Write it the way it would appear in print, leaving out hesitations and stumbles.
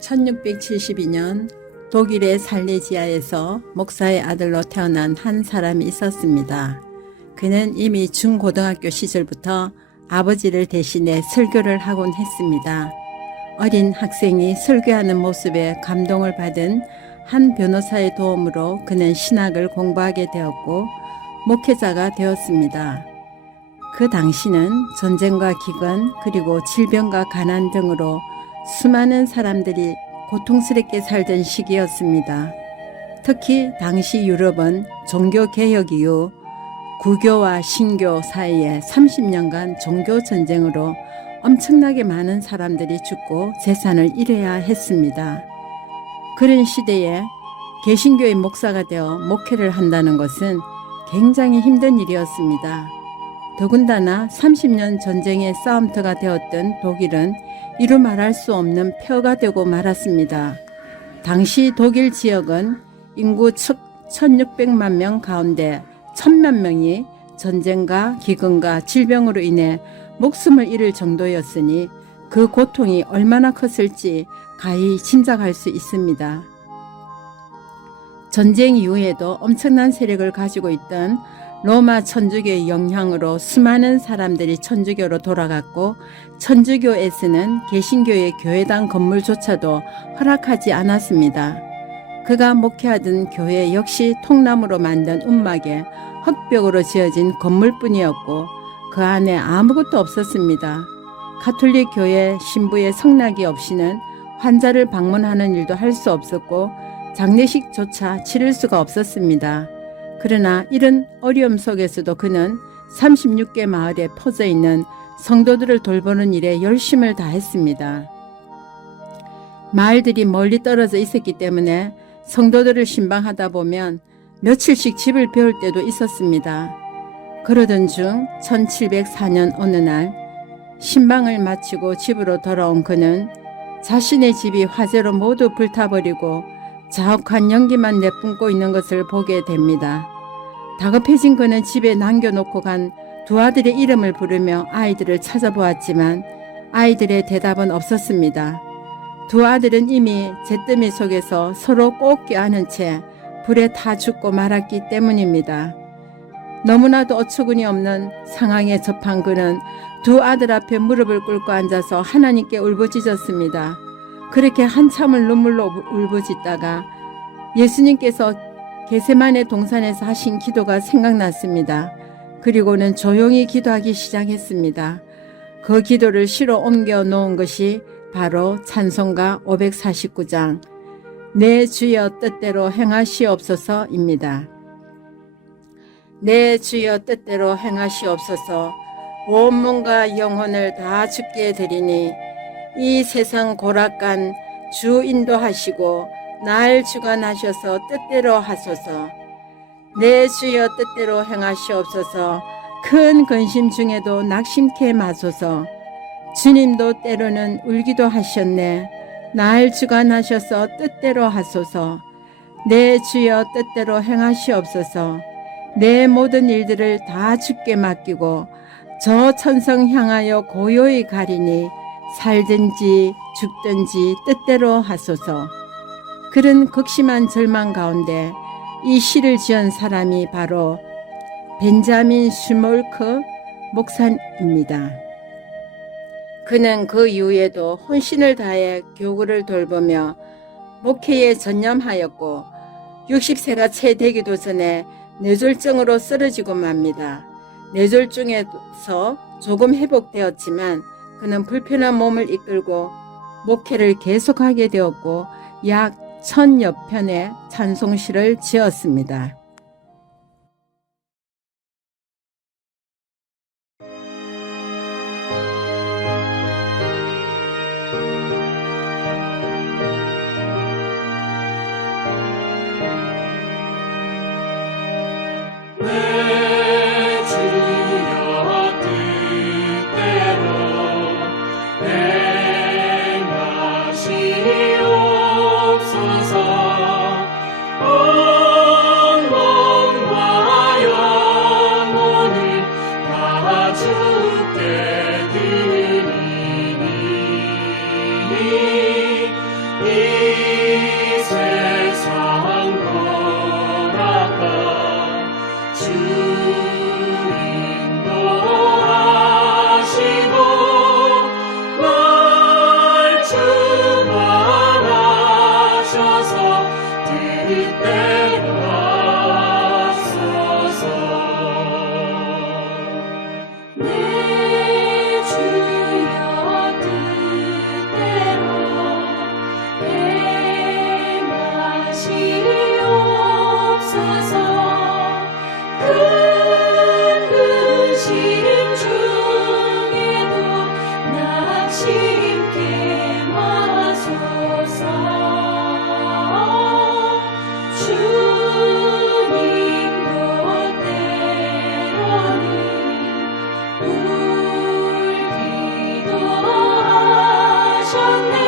1672년 독일의 살레지아에서 목사의 아들로 태어난 한 사람이 있었습니다. 그는 이미 중고등학교 시절부터 아버지를 대신해 설교를 하곤 했습니다. 어린 학생이 설교하는 모습에 감동을 받은 한 변호사의 도움으로 그는 신학을 공부하게 되었고 목회자가 되었습니다. 그 당시는 전쟁과 기근 그리고 질병과 가난 등으로 수많은 사람들이 고통스럽게 살던 시기였습니다. 특히 당시 유럽은 종교개혁 이후 구교와 신교 사이에 30년간 종교전쟁으로 엄청나게 많은 사람들이 죽고 재산을 잃어야 했습니다. 그런 시대에 개신교의 목사가 되어 목회를 한다는 것은 굉장히 힘든 일이었습니다. 더군다나 30년 전쟁의 싸움터가 되었던 독일은 이루 말할 수 없는 폐허가 되고 말았습니다. 당시 독일 지역은 인구 1600만 명 가운데 1000만 명이 전쟁과 기근과 질병으로 인해 목숨을 잃을 정도였으니 그 고통이 얼마나 컸을지 가히 짐작할 수 있습니다. 전쟁 이후에도 엄청난 세력을 가지고 있던 로마 천주교의 영향으로 수많은 사람들이 천주교로 돌아갔고 천주교에서는 개신교의 교회당 건물조차도 허락하지 않았습니다. 그가 목회하던 교회 역시 통나무로 만든 움막에 흙벽으로 지어진 건물뿐이었고 그 안에 아무것도 없었습니다. 가톨릭 교회 신부의 성낙이 없이는 환자를 방문하는 일도 할 수 없었고 장례식조차 치를 수가 없었습니다. 그러나 이런 어려움 속에서도 그는 36개 마을에 퍼져 있는 성도들을 돌보는 일에 열심을 다했습니다. 마을들이 멀리 떨어져 있었기 때문에 성도들을 신방하다 보면 며칠씩 집을 배울 때도 있었습니다. 그러던 중 1704년 어느 날 신방을 마치고 집으로 돌아온 그는 자신의 집이 화재로 모두 불타버리고 자욱한 연기만 내뿜고 있는 것을 보게 됩니다. 다급해진 그는 집에 남겨놓고 간 두 아들의 이름을 부르며 아이들을 찾아보았지만 아이들의 대답은 없었습니다. 두 아들은 이미 잿더미 속에서 서로 꼭 껴안은 채 불에 타 죽고 말았기 때문입니다. 너무나도 어처구니 없는 상황에 접한 그는 두 아들 앞에 무릎을 꿇고 앉아서 하나님께 울부짖었습니다. 그렇게 한참을 눈물로 울부짖다가 예수님께서 겟세마네 동산에서 하신 기도가 생각났습니다. 그리고는 조용히 기도하기 시작했습니다. 그 기도를 시로 옮겨 놓은 것이 바로 찬송가 549장 내 주여 뜻대로 행하시옵소서입니다. 내 주여 뜻대로 행하시옵소서 온몸과 영혼을 다 주께 드리니 이 세상 고락간 주 인도하시고 날 주관하셔서 뜻대로 하소서. 내 주여 뜻대로 행하시옵소서. 큰 근심 중에도 낙심케 마소서. 주님도 때로는 울기도 하셨네. 날 주관하셔서 뜻대로 하소서. 내 주여 뜻대로 행하시옵소서. 내 모든 일들을 다 주께 맡기고 저 천성 향하여 고요히 가리니 살든지 죽든지 뜻대로 하소서. 그런 극심한 절망 가운데 이 시를 지은 사람이 바로 벤자민 슈몰크 목사입니다. 그는 그 이후에도 혼신을 다해 교구를 돌보며 목회에 전념하였고 60세가 채 되기도 전에 뇌졸중으로 쓰러지고 맙니다. 뇌졸중에서 조금 회복되었지만 그는 불편한 몸을 이끌고 목회를 계속하게 되었고 약 1000여 편의 찬송시를 지었습니다. 뜻대로 하소서. 내 주여 뜻대로 행하시옵소서. 큰 근심 중에도 낙심케 마소서. 주님도 때로는 울기도 하셨네.